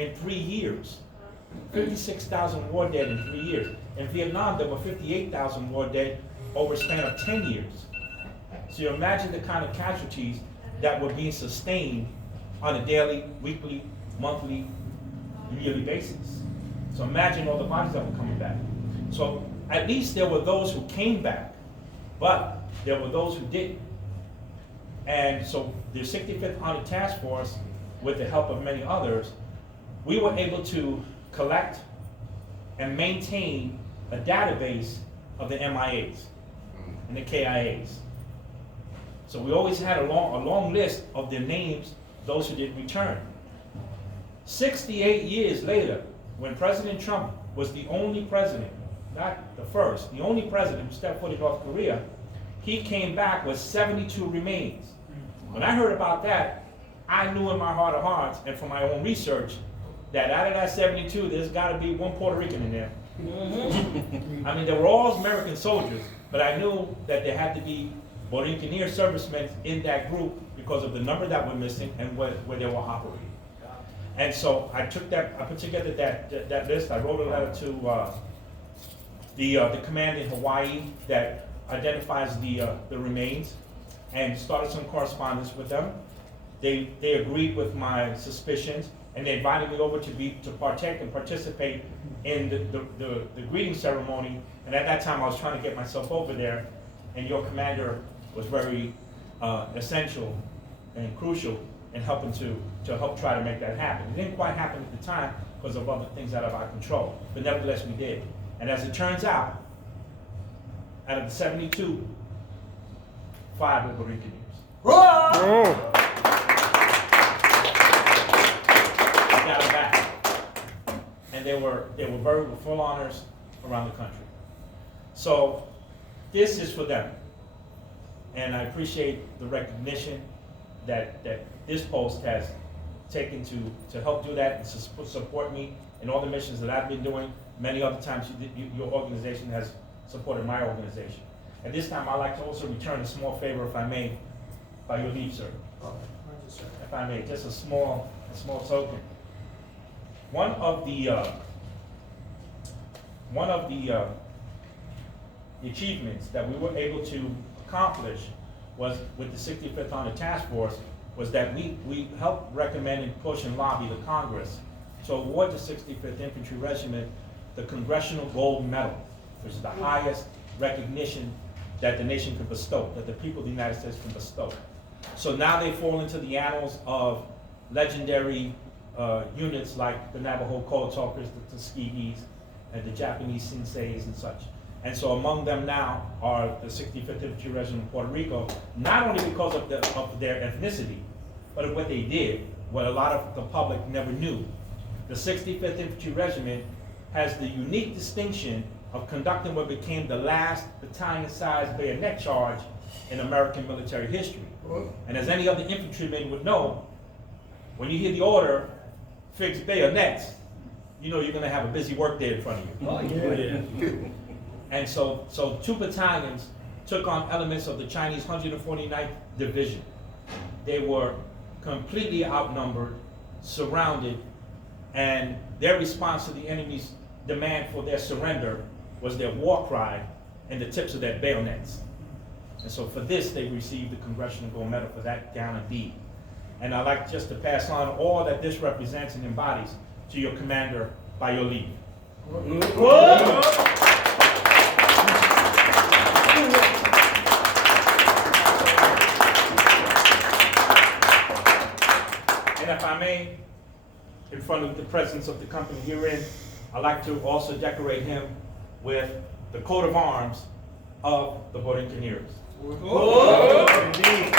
in 3 years. 56,000 war dead in 3 years. In Vietnam, there were 58,000 war dead over a span of 10 years. So you imagine the kind of casualties that were being sustained on a daily, weekly, monthly, yearly basis. So imagine all the bodies that were coming back. So at least there were those who came back, but there were those who didn't. And so the 65th Honor Task Force, with the help of many others, we were able to collect and maintain a database of the MIAs and the KIAs. So we always had a long list of their names, those who didn't return. 68 years later, when President Trump was the only president, not the first, the only president who stepped foot in North Korea, he came back with 72 remains. When I heard about that, I knew in my heart of hearts, and from my own research, that out of that 72, there's got to be one Puerto Rican in there. I mean, they were all American soldiers, but I knew that there had to be Borinquenier servicemen in that group because of the number that were missing and where they were operating. And so I put together that list. I wrote a letter to the command in Hawaii that identifies the remains, and started some correspondence with them. They agreed with my suspicions, and they invited me over to partake and participate in the greeting ceremony. And at that time, I was trying to get myself over there, and your commander was very essential and crucial in helping to help try to make that happen. It didn't quite happen at the time because of other things out of our control, but nevertheless we did. And as it turns out of the 72, 5 were Borinqueniers. Whoa! I got them back, and they were buried with full honors around the country. So this is for them, and I appreciate the recognition that this post has taken to help do that and support me in all the missions that I've been doing. Many other times your organization has supported my organization. At this time, I'd like to also return a small favor, if I may, by your leave, sir. If I may, just a small token. One of the achievements that we were able to accomplish was with the 65th Honor Task Force was that we helped recommend and push and lobby the Congress to award the 65th Infantry Regiment the Congressional Gold Medal, which is the highest recognition that the nation can bestow, that the people of the United States can bestow. So now they fall into the annals of legendary units like the Navajo Code Talkers, the Tuskegees, and the Japanese Senseis and such. And so among them now are the 65th Infantry Regiment of Puerto Rico, not only because of their ethnicity, but of what they did, what a lot of the public never knew. The 65th Infantry Regiment has the unique distinction of conducting what became the last battalion-sized bayonet charge in American military history. And as any other infantryman would know, when you hear the order, fix bayonets, you know you're going to have a busy work day in front of you. Oh, yeah. And so 2 battalions took on elements of the Chinese 149th Division. They were completely outnumbered, surrounded, and their response to the enemy's demand for their surrender was their war cry and the tips of their bayonets. And so for this, they received the Congressional Gold Medal for that gallant deed. And I'd like just to pass on all that this represents and embodies to your commander by your leave. And if I may, in front of the presence of the company herein, I'd like to also decorate him with the coat of arms of the Borinqueniers. Indeed.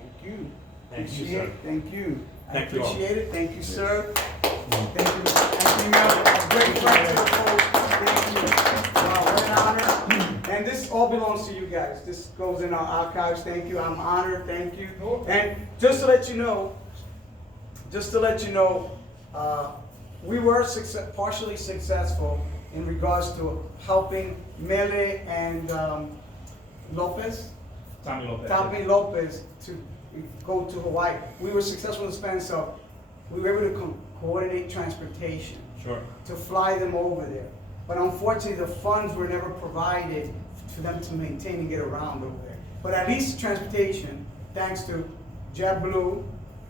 Thank you. Thank you, sir. Thank you. I Thank you all. appreciate it. Thank you, sir. Thank you. Thank you, Mel. Great friend to the folks. Thank you. Wow, what an honor. And this all belongs to you guys. This goes in our archives. Thank you. I'm honored. Thank you. And just to let you know, we were partially successful in regards to helping Mele and Lopez. Tommy Lopez to go to Hawaii. We were successful in the sense of we were able to coordinate transportation Sure. to fly them over there. But unfortunately, the funds were never provided for them to maintain and get around over there. But at least transportation, thanks to JetBlue,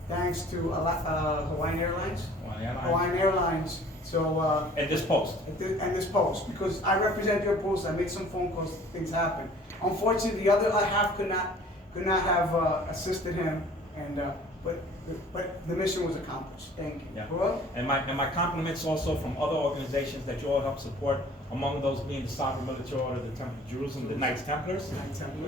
thanks to Hawaiian Airlines. Hawaiian Airlines. So. And this post. And this post, because I represent your post, I made some phone calls, things happen. Unfortunately, the other half could not have assisted him, and but the mission was accomplished. Thank you. Yeah. Well, And my compliments also from other organizations that you all help support, among those being the Sovereign Military Order of the Temple of Jerusalem, the Knights Templars.